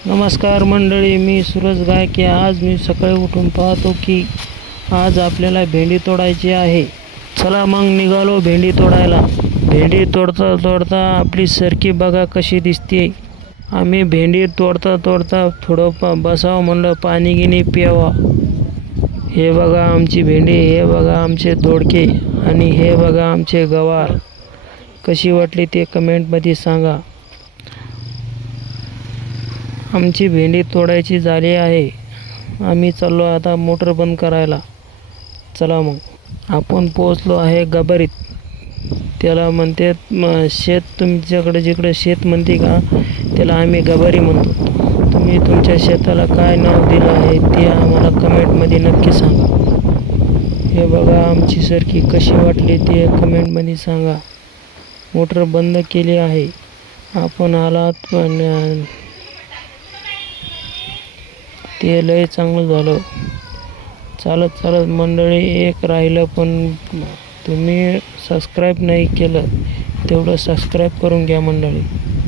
नमस्कार मंडळी, मी सूरज गायके. आज मी सकाळी उठून पाहतो की आज आपल्याला भेंडी तोडायची आहे. चला मग निघालो भेंडी तोडायला. भेंडी तोडता तोडता आपली सरकी बघा कशी दिसते. आम्ही भेंडी तोडता तोडता थोडं बसावं म्हणलं, पाणी गिनी प्यावा. हे बघा आमची भेंडी, हे बघा आमचे दोडके आणि हे बघा आमचे गवार. कशी वाटली ते कमेंटमध्ये सांगा. आमची भेंडी तोडायची झाली आहे. आम्ही चाललो आता मोटर बंद करायला. चला मग. आपण पोहोचलो आहे गबारीत. त्याला म्हणते शेत. तुमच्याकडे जिकडे शेत म्हणते का त्याला आम्ही गबारी म्हणतो. तुम्ही तुमच्या शेताला काय नाव दिलं आहे ते आम्हाला कमेंटमध्ये नक्की सांगा. हे बघा आमची सरकी कशी वाटली ते कमेंटमध्ये सांगा. मोटर बंद केली आहे. आपण आलात पण ते लय चांगलं झालं. चालत चालत मंडळी एक राहिलं, पण तुम्ही सबस्क्राईब नाही केलं तेवढं सबस्क्राईब करून घ्या मंडळी.